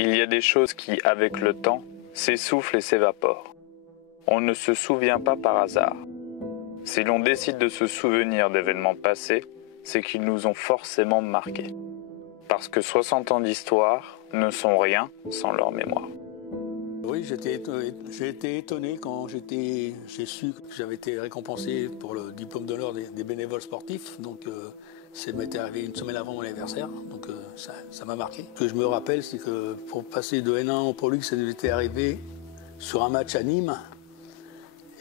Il y a des choses qui, avec le temps, s'essoufflent et s'évaporent. On ne se souvient pas par hasard. Si l'on décide de se souvenir d'événements passés, c'est qu'ils nous ont forcément marqués. Parce que 60 ans d'histoire ne sont rien sans leur mémoire. Oui, j'ai été étonné quand j'ai su que j'avais été récompensé pour le diplôme d'honneur des bénévoles sportifs. Donc, ça m'était arrivé une semaine avant mon anniversaire. Donc, ça m'a marqué. Ce que je me rappelle, c'est que pour passer de N1 en Pro League, ça nous était arrivé sur un match à Nîmes.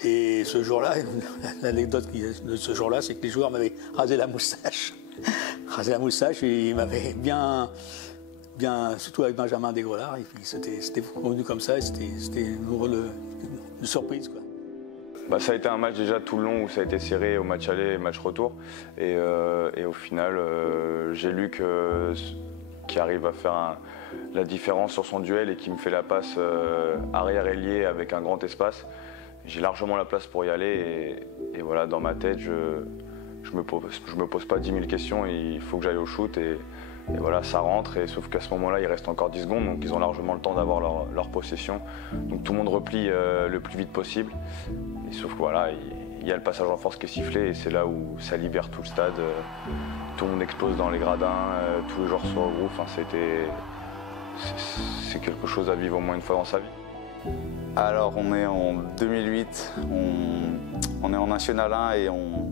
Et ce jour-là, l'anecdote de ce jour-là, c'est que les joueurs m'avaient rasé la moustache. Rasé la moustache et ils m'avaient bien, surtout avec Benjamin Desgrelard. Et puis c'était revenu comme ça et c'était une surprise, quoi. Bah, ça a été un match déjà tout le long où ça a été serré au match aller et match retour. Et au final, j'ai lu qui arrive à faire la différence sur son duel et qui me fait la passe arrière-ailier avec un grand espace. J'ai largement la place pour y aller et voilà, dans ma tête, je me pose pas 10 000 questions, il faut que j'aille au shoot et voilà, ça rentre. Et sauf qu'à ce moment-là, il reste encore 10 secondes, donc ils ont largement le temps d'avoir leur possession. Donc tout le monde replie le plus vite possible. Et sauf que voilà, il y a le passage en force qui est sifflé et c'est là où ça libère tout le stade. Tout le monde explose dans les gradins, tous les joueurs se regroupent. Enfin, c'est quelque chose à vivre au moins une fois dans sa vie. Alors on est en 2008, on est en National 1 et on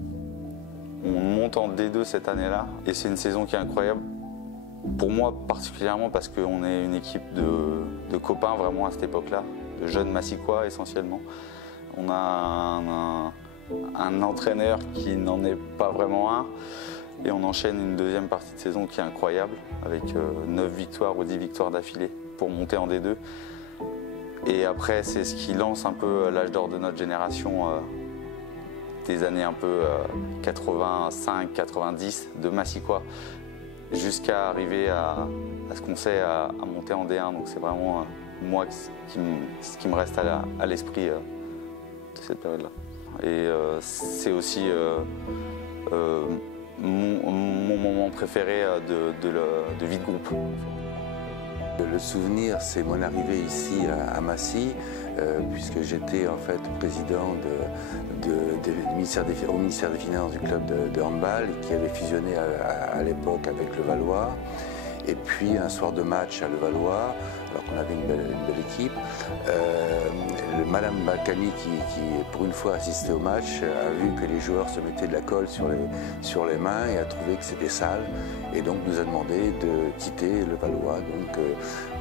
monte en D2 cette année-là. Et c'est une saison qui est incroyable. Pour moi particulièrement parce qu'on est une équipe de copains vraiment à cette époque-là, de jeunes massicois essentiellement. On a un entraîneur qui n'en est pas vraiment un. Et on enchaîne une deuxième partie de saison qui est incroyable, avec 9 victoires ou 10 victoires d'affilée pour monter en D2. Et après, c'est ce qui lance un peu l'âge d'or de notre génération, des années un peu 85-90 de Massicois, jusqu'à arriver à ce qu'on sait à monter en D1. Donc c'est vraiment moi ce qui me reste à l'esprit de cette période-là. Et c'est aussi mon moment préféré de vie de groupe. Le souvenir, c'est mon arrivée ici à Massy, puisque j'étais en fait président au ministère des Finances du club de handball, qui avait fusionné à l'époque avec le Valois. Et puis un soir de match à Levallois, alors qu'on avait une belle équipe, Madame Balkany, qui pour une fois assistait au match, a vu que les joueurs se mettaient de la colle sur les mains et a trouvé que c'était sale. Et donc nous a demandé de quitter Levallois. Donc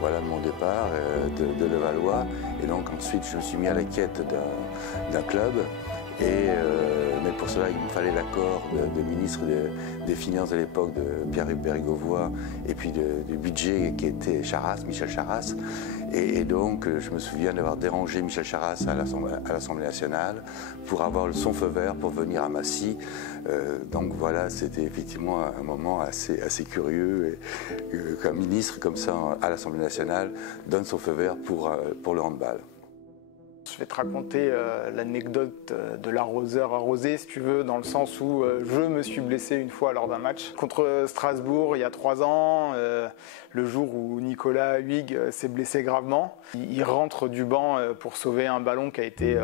voilà mon départ de Levallois. Et donc ensuite je me suis mis à la quête d'un club. Mais pour cela, il me fallait l'accord du ministre des Finances de l'époque, de Pierre Bérégovoy, et puis du budget qui était Michel Charras. Et donc, je me souviens d'avoir dérangé Michel Charras à l'Assemblée nationale pour avoir son feu vert pour venir à Massy. Donc voilà, c'était effectivement un moment assez curieux qu'un ministre comme ça à l'Assemblée nationale donne son feu vert pour le handball. Je vais te raconter l'anecdote de l'arroseur arrosé, si tu veux, dans le sens où je me suis blessé une fois lors d'un match contre Strasbourg il y a 3 ans, le jour où Nicolas Huyghe s'est blessé gravement. Il rentre du banc pour sauver un ballon qui a été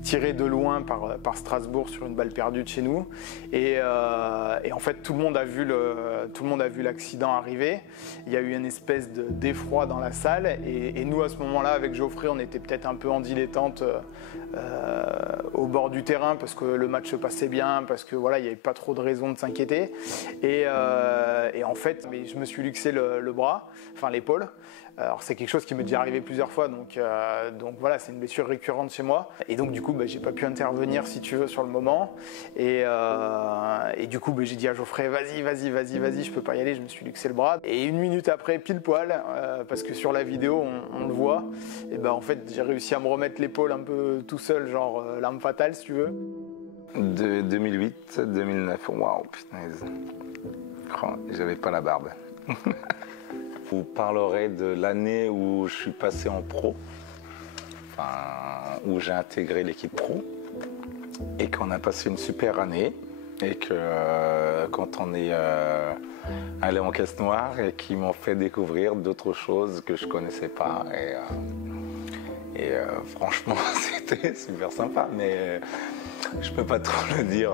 tiré de loin par Strasbourg sur une balle perdue de chez nous. Et en fait, tout le monde a vu l'accident arriver. Il y a eu une espèce d'effroi dans la salle. Et nous, à ce moment-là, avec Geoffrey, on était peut-être un peu en dilettante au bord du terrain parce que le match se passait bien, parce que voilà, il n'y avait pas trop de raison de s'inquiéter. Et en fait, je me suis luxé le bras, enfin l'épaule. Alors c'est quelque chose qui m'est déjà arrivé plusieurs fois, donc voilà, c'est une blessure récurrente chez moi. Et donc du coup, j'ai pas pu intervenir, si tu veux, sur le moment. Et du coup, j'ai dit à Geoffrey, vas-y, je peux pas y aller, je me suis luxé le bras. Et 1 minute après, pile poil, parce que sur la vidéo, on le voit, et en fait, j'ai réussi à me remettre l'épaule un peu tout seul, genre l'arme fatale, si tu veux. De 2008, 2009, waouh, punaise. Oh, j'avais pas la barbe. Vous parlerez de l'année où je suis passé en pro, enfin, où j'ai intégré l'équipe pro, et qu'on a passé une super année. et que quand on est allé en caisse noire et qui m'ont fait découvrir d'autres choses que je connaissais pas. Et franchement, c'était super sympa, mais je peux pas trop le dire